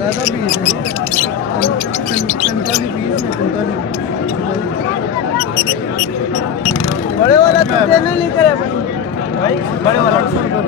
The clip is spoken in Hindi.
ज़्यादा पीस है, 45 पीस में 45। बड़े वाला तो देने नहीं करे भाई, बड़े वाला 800 रुपये